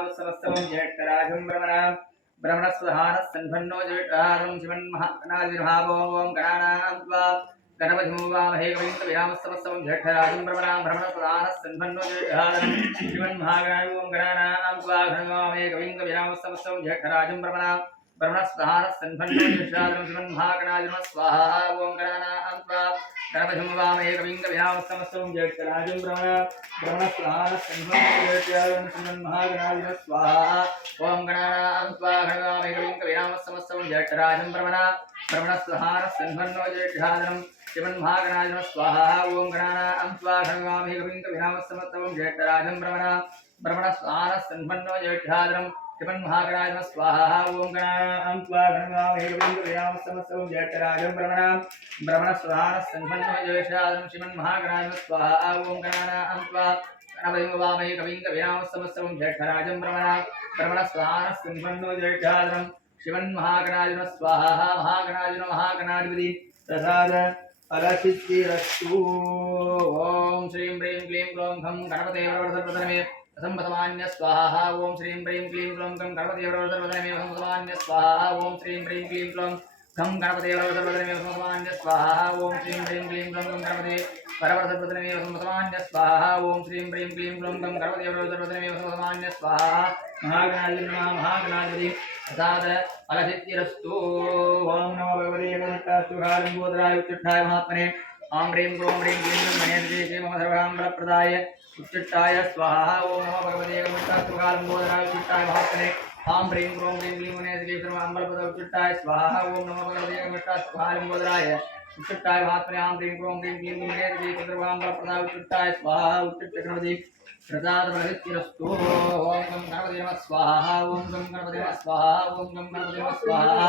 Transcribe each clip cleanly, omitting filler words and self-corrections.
विहावसवस्तवं ज्येष्ठराजं ब्रह्मणस्वधानः सन्भन्नो ज्येष्ठारं शिवन्महागणाधिर्भावो ॐ गणानां त्वा गणपतिमुवामहे कविं कविरामस्तवस्तवं ज्येष्ठराजं ब्रह्मणस्वधानः सन्भन्नो ज्येष्ठारं शिवन्महागणाय ॐ गणानां त्वा गणपतिमुवामहे कविं कविरामस्तवस्तवं ज्येष्ठराजं ब्रह्मणस्वधानः सन्भन्नो ज्येष्ठारं शिवन्महागणाधिर्भावो स्वाहा ॐ गणानां त्वा गणपतिमुवामहे कविं कविरामस्तवस्तवं ज्येष्ठराजं ब्रह्मणस्वधानः सन्भन्नो ज्येष्ठारं शिवन्महागणाधिर्भावो स्वाहा ओम गणानां त्वा गणपतिमुवामहे कविं कविरामस्तवस्तवं ज्येष्ठराजं ब्रह्मणस्वधानः सन्भन्नो ज्येष्ठारं शिवन्महागणाधिर्भावो स्वाहा ओम गणानां त्वा गणपतिमुवामहे कविं कविरामस्तवस्तवं ज्येष्ठराजं ब्रह्मणस्वधानः सन्भन्नो ज्येष्ठारं शिवन्महागणाधिर्भावो स्वाहा ओम गणानां त्वा गणपतिमुवामहे कविं कविरामस्तवस्तवं ज्येष्ठराजं ब्रह्मणस्वधानः सन्भन्नो ज्येष्ठारं शिवन्महागणाधिर्भावो स्वाहा ओम गणानां त्वा गणपतिमुवामहे कविं कविरामस्तवस्तवं ज्येष्ठराजं ब्रह्मणस्वधानः सन्भन्नो ज्येष्ठारं शिवन्महागणाधिर्भावो स्वाहा महागणाधिपति प्रसाद फलसिद्धिरस्तु ओम श्रीं ह्रीं क्लीं ग्लौं घं गणपते वरवरदर्पदनमे असंबतमान्य स्वाहा ओम श्रीं ह्रीं क्लीं ग्लौं घं गणपते वरवरदर्पदनमे असंबतमान्य स्वाहा ओम श्रीं ह्रीं क्लीं ग्लौं घं गणपते वरवरदर्पदनमे असंबतमान्य स्वाहा ओम श्रीं ह्रीं क्लीं ग्लौं घं गणपते वरवरदर्पदनमे असंबतमान्य स्वाहा ओम श्रीं ह्रीं क्लीं ग्लौं घं गणपते वरवरदर्पदनमे असंबतमान्य स्वाहा महागणाधिपति प्रसाद फलसिद्धिरस्तु ओम नमो भगवते गणपतिर्भूतराय उत्तिष्ठाय महात्मने ओम ह्रीं ग्लौं ह्रीं क्लीं ग्लौं गणेशदेवे मम सर्वकामफलप्रदाय उत्तिष्ठाय स्वाहा ओम नमो भगवते गणपतिर्भूतराय उत्तिष्ठाय महात्मने ओम ह्रीं ग्लौं ह्रीं क्लीं गणेशदेवे सर्वकामफलप्रदाय उत्तिष्ठाय स्वाहा ओम नमो भगवते गणपतिर्भूतराय उत्तिष्ठाय महात्मने ओम ह्रीं ग्लौं ह्रीं क्लीं गणेशदेवे सर्वकामफलप्रदाय उत्तिष्ठाय स्वाहा उत्तिष्ठ गणपति प्रसाद फलसिद्धिरस्तु ओम गं गणपते नमः स्वाहा ओम गं गणपते नमः स्वाहा ओम गं गणपते नमः स्वाहा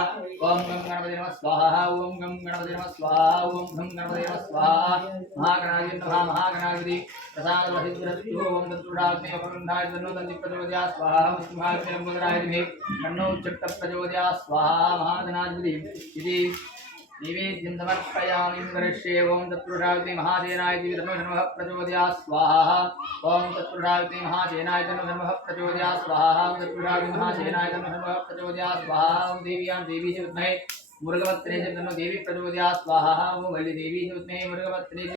ओम गं गणपते नमः स्वाहा ओम गं गणपते नमः स्वाहा ओम गं गणपते नमः स्वाहा महागणाधिपति प्रसाद फलसिद्धिरस्तु ओम तत्पुरुषाग्ने अपरुन्धाय तन्नो तन्ति प्रचोदयात् स्वाहा विष्णुभागे नमोदराय दिवे तन्नो चक्र प्रचोदयात् स्वाहा महागणाधिपति इति नैवेद्यं समर्पयामि करिष्ये ओम तत्पुरुषाग्ने महासेनाय दिवे तन्नो धर्मः प्रचोदयात् स्वाहा ओम तत्पुरुषाग्ने महासेनाय तन्नो धर्मः प्रचोदयात् स्वाहा ओम तत्पुरुषाग्ने महासेनाय तन्नो धर्मः प्रचोदयात् स्वाहा ओम देव्यां देवी च विद्महे मुरुगवत्रे च तन्नो देवी प्रचोदयात् स्वाहा ओम बलि देवी च विद्महे मुरुगवत्रे